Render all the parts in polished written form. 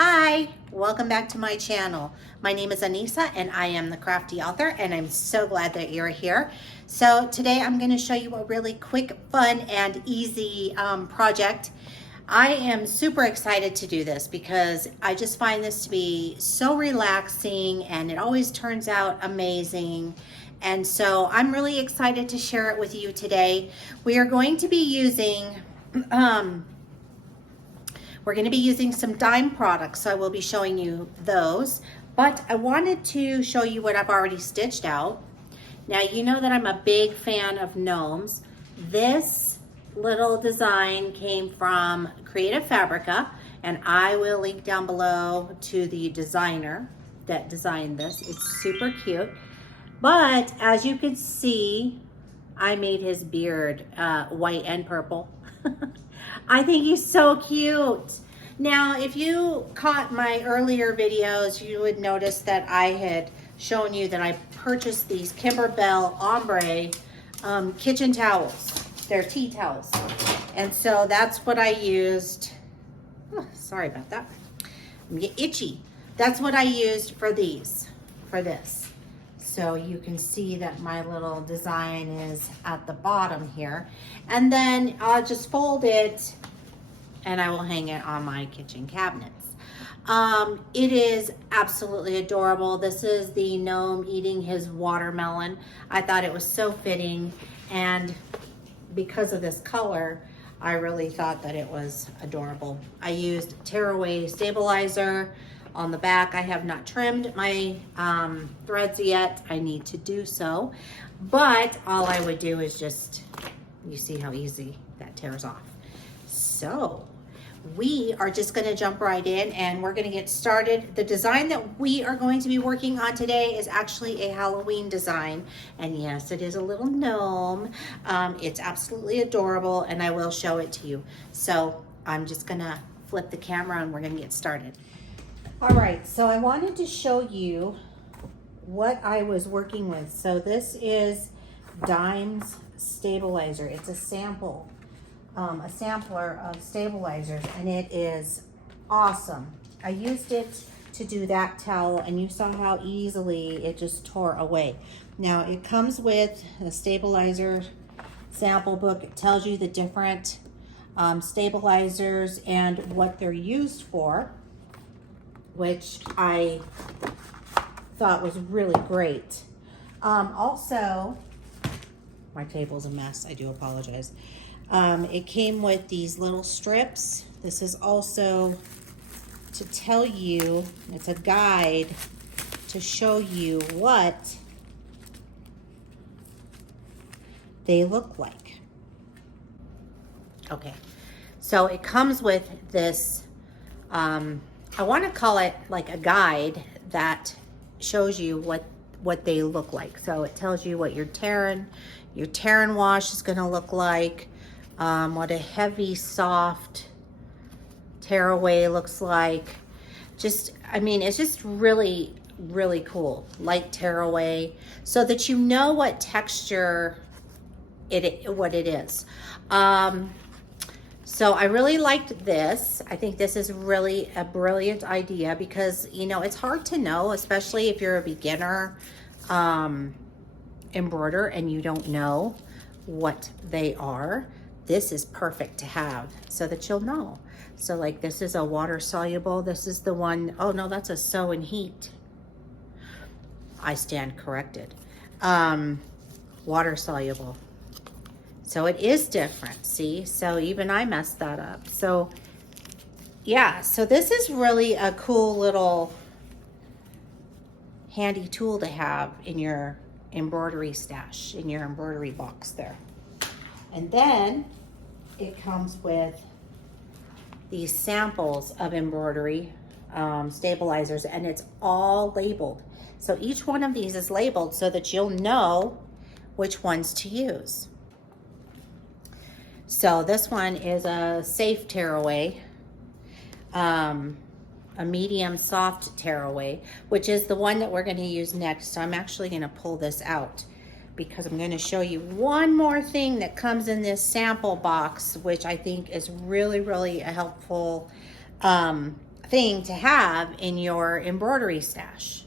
Hi, welcome back to my channel. My name is Anissa and I am the Crafty author, and I'm so glad that you're here. So today I'm going to show you a really quick, fun, and easy project. I am super excited to do this because I just find this to be so relaxing and it always turns out amazing. And so I'm really excited to share it with you today. We are going to be using some dime products, so I will be showing you those. But I wanted to show you what I've already stitched out. Now, you know that I'm a big fan of gnomes. This little design came from Creative Fabrica, and I will link down below to the designer that designed this. It's super cute. But as you can see, I made his beard white and purple. I think he's so cute. Now, if you caught my earlier videos, you would notice that I had shown you that I purchased these Kimberbell Ombre kitchen towels. They're tea towels. And so that's what I used. Oh, sorry about that. I'm getting itchy. That's what I used for this. So you can see that my little design is at the bottom here. And then I'll just fold it and I will hang it on my kitchen cabinets. It is absolutely adorable. This is the gnome eating his watermelon. I thought it was so fitting, and because of this color, I really thought that it was adorable. I used tearaway stabilizer on the back. I have not trimmed my threads yet. I need to do so, but all I would do is just, you see how easy that tears off. So we are just going to jump right in and we're going to get started. The design that we are going to be working on today is actually a Halloween design. And yes, it is a little gnome. It's absolutely adorable, and I will show it to you. So I'm just going to flip the camera and we're going to get started. All right, so I wanted to show you what I was working with. So this is Dime's stabilizer. It's a sample. A sampler of stabilizers, and it is awesome. I used it to do that towel, and you saw how easily it just tore away. Now, it comes with a stabilizer sample book. It tells you the different stabilizers and what they're used for, which I thought was really great. Also, my table's a mess. I do apologize. It came with these little strips. This is also to tell you, it's a guide to show you what they look like. Okay, so it comes with this, I want to call it like a guide that shows you what they look like. So it tells you what your tear and wash is going to look like. What a heavy, soft tearaway looks like. Just, I mean, it's just really, really cool. Light tearaway, so that you know what texture what it is. So I really liked this. I think this is really a brilliant idea because, you know, it's hard to know, especially if you're a beginner embroider and you don't know what they are. This is perfect to have so that you'll know. So like this is a water soluble. This is the one, oh no, that's a sew and heat. I stand corrected. Water soluble. So it is different, see? So even I messed that up. So yeah, so this is really a cool little handy tool to have in your embroidery stash, in your embroidery box there. And then it comes with these samples of embroidery stabilizers, and it's all labeled. So each one of these is labeled so that you'll know which ones to use. So this one is a safe tearaway, a medium soft tearaway, which is the one that we're going to use next. So I'm actually going to pull this out because I'm going to show you one more thing that comes in this sample box, which I think is really, really a helpful thing to have in your embroidery stash.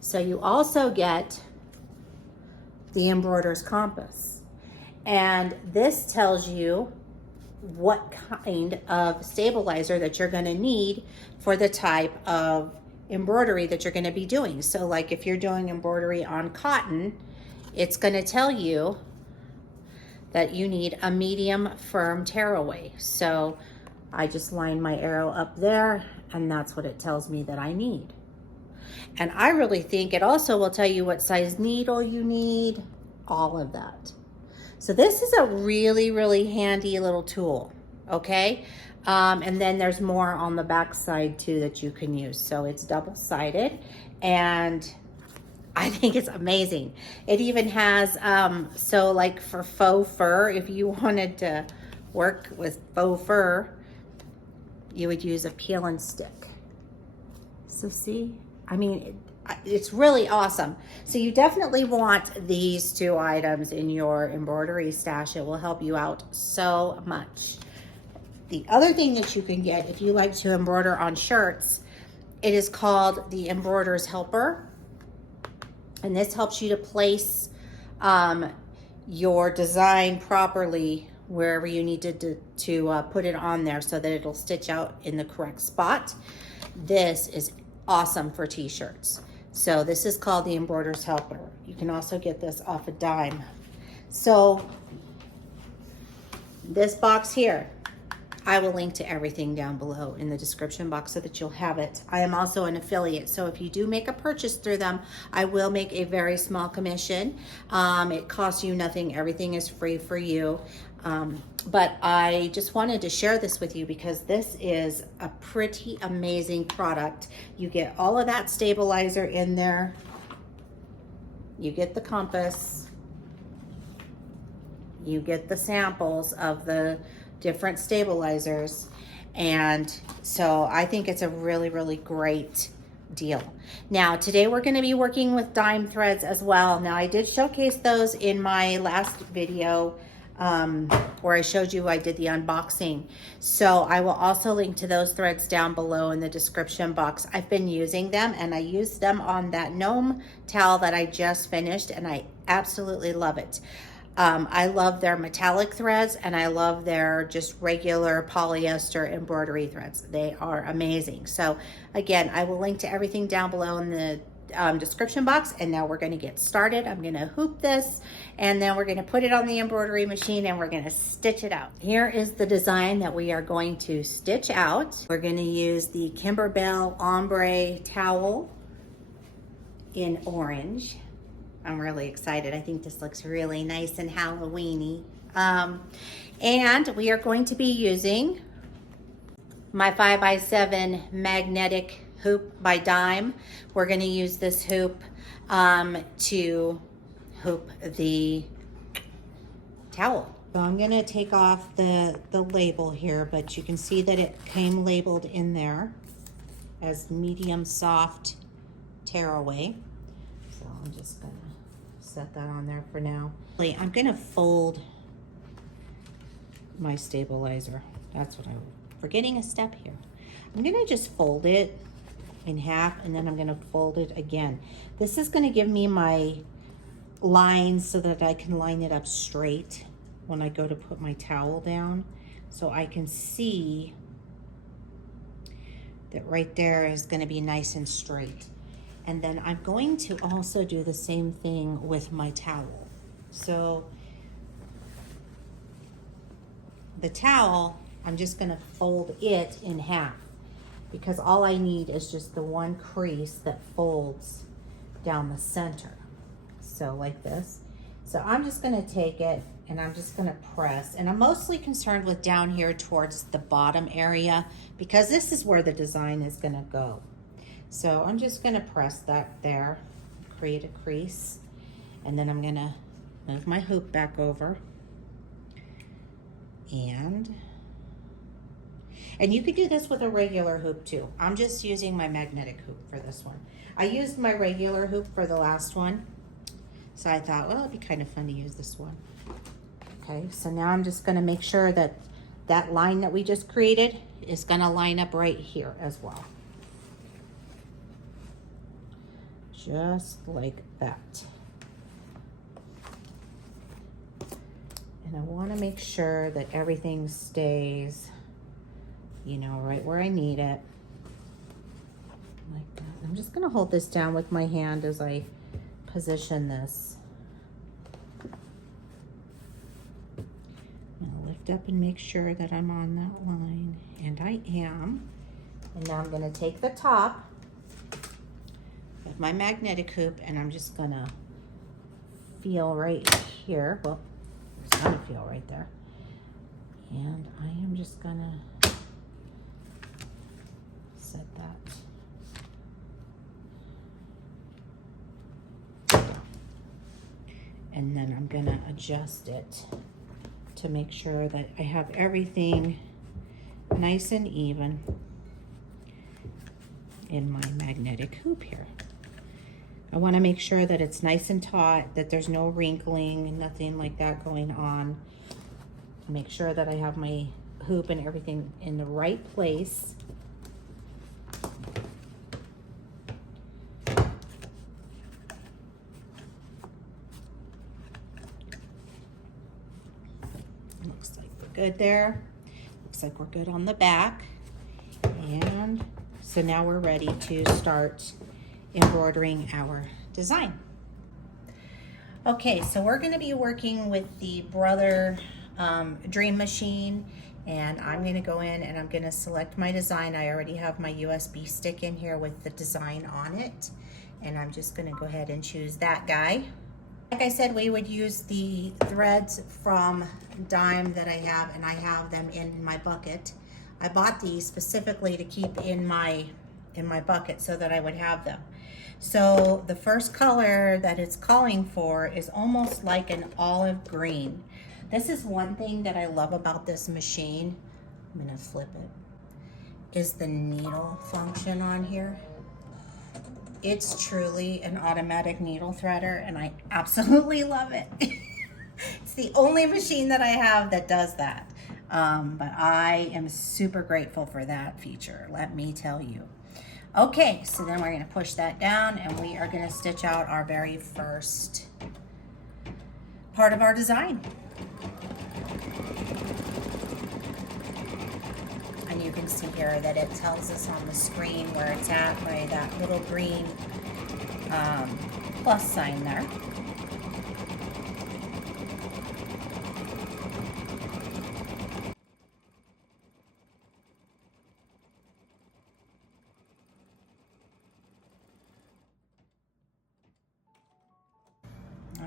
So you also get the embroider's compass. And this tells you what kind of stabilizer that you're going to need for the type of embroidery that you're going to be doing. So like if you're doing embroidery on cotton, it's going to tell you that you need a medium firm tearaway. So I just line my arrow up there, and that's what it tells me that I need. And I really think it also will tell you what size needle you need, all of that. So this is a really, really handy little tool, okay? And then there's more on the back side too that you can use. So it's double-sided, and I think it's amazing. It even has, so like for faux fur, if you wanted to work with faux fur, you would use a peel and stick. So see, I mean, it's really awesome. So you definitely want these two items in your embroidery stash. It will help you out so much. The other thing that you can get if you like to embroider on shirts, it is called the Embroiders Helper. And this helps you to place your design properly wherever you need to put it on there so that it'll stitch out in the correct spot. This is awesome for t-shirts. So this is called the Embroiders Helper. You can also get this off a dime. So this box here, I will link to everything down below in the description box so that you'll have it. I am also an affiliate, so if you do make a purchase through them, I will make a very small commission. It costs you nothing. Everything is free for you. But I just wanted to share this with you because this is a pretty amazing product. You get all of that stabilizer in there. You get the compass. You get the samples of the different stabilizers, and so I think it's a really, really great deal. Now today we're going to be working with dime threads as well. Now I did showcase those in my last video where I showed you I did the unboxing, so I will also link to those threads down below in the description box. I've been using them, and I used them on that gnome towel that I just finished, and I absolutely love it. I love their metallic threads, and I love their just regular polyester embroidery threads. They are amazing. So again, I will link to everything down below in the description box. And now we're going to get started. I'm going to hoop this, and then we're going to put it on the embroidery machine, and we're going to stitch it out. Here is the design that we are going to stitch out. We're going to use the Kimberbell Ombre towel in orange. I'm really excited. I think this looks really nice and Halloween-y. And we are going to be using my 5x7 magnetic hoop by Dime. We're going to use this hoop to hoop the towel. So I'm going to take off the label here, but you can see that it came labeled in there as medium soft tearaway. So I'm just going to set that on there for now. I'm going to fold my stabilizer. That's what I'm forgetting a step here. I'm going to just fold it in half, and then I'm going to fold it again. This is going to give me my lines so that I can line it up straight when I go to put my towel down, so I can see that right there is going to be nice and straight. And then I'm going to also do the same thing with my towel. So the towel, I'm just going to fold it in half, because all I need is just the one crease that folds down the center. So like this. So I'm just going to take it, and I'm just going to press, and I'm mostly concerned with down here towards the bottom area, because this is where the design is going to go. So I'm just going to press that there, create a crease, and then I'm going to move my hoop back over. And you could do this with a regular hoop too. I'm just using my magnetic hoop for this one. I used my regular hoop for the last one, so I thought, well, it'd be kind of fun to use this one. Okay, so now I'm just going to make sure that that line that we just created is gonna line up right here as well. Just like that. And I wanna make sure that everything stays, you know, right where I need it. Like that. I'm just gonna hold this down with my hand as I position this. I'll lift up and make sure that I'm on that line, and I am. And now I'm gonna take the top of my magnetic hoop and I'm just gonna feel right here. Well, it's gonna feel right there. And I am just gonna set that. And then I'm gonna adjust it to make sure that I have everything nice and even in my magnetic hoop here. I want to make sure that it's nice and taut, that there's no wrinkling and nothing like that going on. Make sure that I have my hoop and everything in the right place. Looks like we're good there. Looks like we're good on the back. And so now we're ready to start embroidering our design. Okay, so we're going to be working with the Brother Dream Machine, and I'm going to go in and I'm going to select my design. I already have my USB stick in here with the design on it, and I'm just going to go ahead and choose that guy. Like I said, we would use the threads from Dime that I have, and I have them in my bucket. I bought these specifically to keep in my bucket so that I would have them. So the first color that it's calling for is almost like an olive green. This is one thing that I love about this machine. I'm gonna flip it, is the needle function on here. It's truly an automatic needle threader and I absolutely love it. It's the only machine that I have that does that. But I am super grateful for that feature, let me tell you. Okay, so then we're gonna push that down and we are gonna stitch out our very first part of our design. And you can see here that it tells us on the screen where it's at by that little green plus sign there.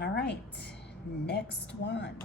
All right, next one.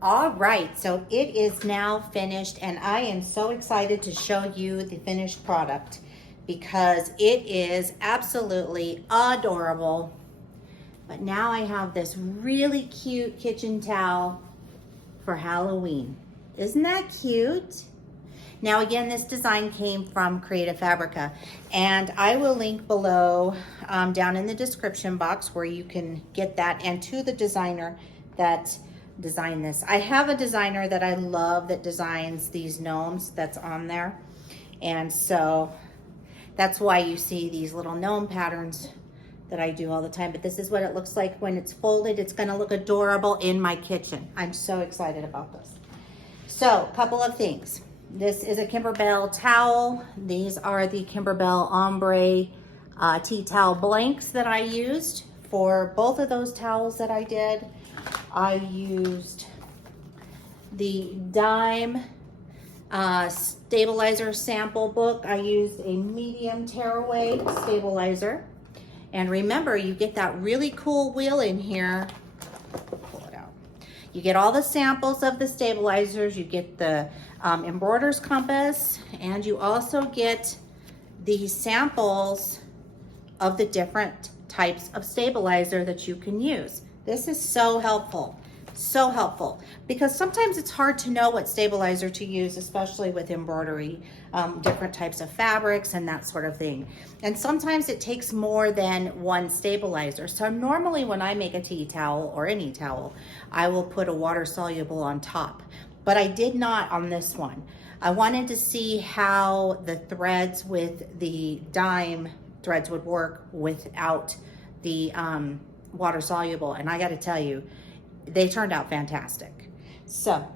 All right, so it is now finished and I am so excited to show you the finished product because it is absolutely adorable. But now I have this really cute kitchen towel for Halloween. Isn't that cute? Now again, this design came from Creative Fabrica, and I will link below down in the description box where you can get that, and to the designer that designed this. I have a designer that I love that designs these gnomes that's on there, and so that's why you see these little gnome patterns that I do all the time. But this is what it looks like when it's folded. It's gonna look adorable in my kitchen. I'm so excited about this. So, a couple of things. This is a Kimberbell towel. These are the Kimberbell Ombre tea towel blanks that I used for both of those towels that I did. I used the dime stabilizer sample book. I used a medium tearaway stabilizer. And remember, you get that really cool wheel in here. Pull it out. You get all the samples of the stabilizers. You get the embroider's compass, and you also get the samples of the different types of stabilizer that you can use. This is so helpful. So helpful, because sometimes it's hard to know what stabilizer to use, especially with embroidery, different types of fabrics and that sort of thing. And sometimes it takes more than one stabilizer. So normally when I make a tea towel or any towel, I will put a water soluble on top, but I did not on this one. I wanted to see how the threads with the dime threads would work without the water soluble, and I got to tell you, they turned out fantastic. So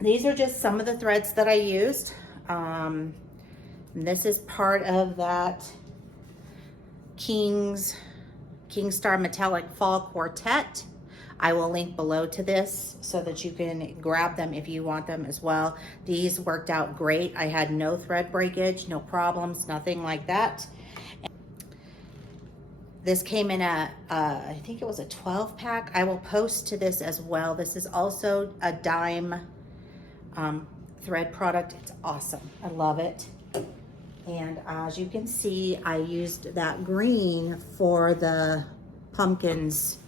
these are just some of the threads that I used. This is part of that Kingstar Metallic Fall Quartet. I will link below to this so that you can grab them if you want them as well. These worked out great. I had no thread breakage, no problems, nothing like that. This came in I think it was a 12 pack. I will post to this as well. This is also a dime thread product. It's awesome. I love it. And as you can see, I used that green for the pumpkins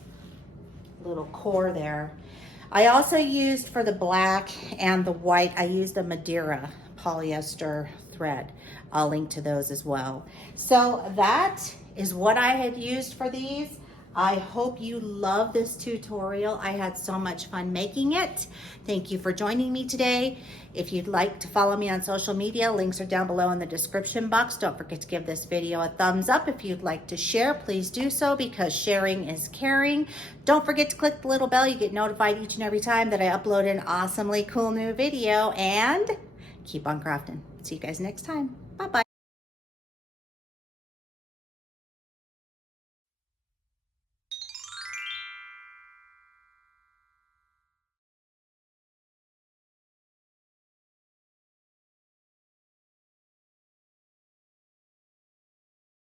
little core there. I also used for the black and the white, I used a Madeira polyester thread. I'll link to those as well. So that is what I had used for these. I hope you love this tutorial. I had so much fun making it. Thank you for joining me today. If you'd like to follow me on social media, links are down below in the description box. Don't forget to give this video a thumbs up. If you'd like to share, please do so, because sharing is caring. Don't forget to click the little bell. You get notified each and every time that I upload an awesomely cool new video, and keep on crafting. See you guys next time.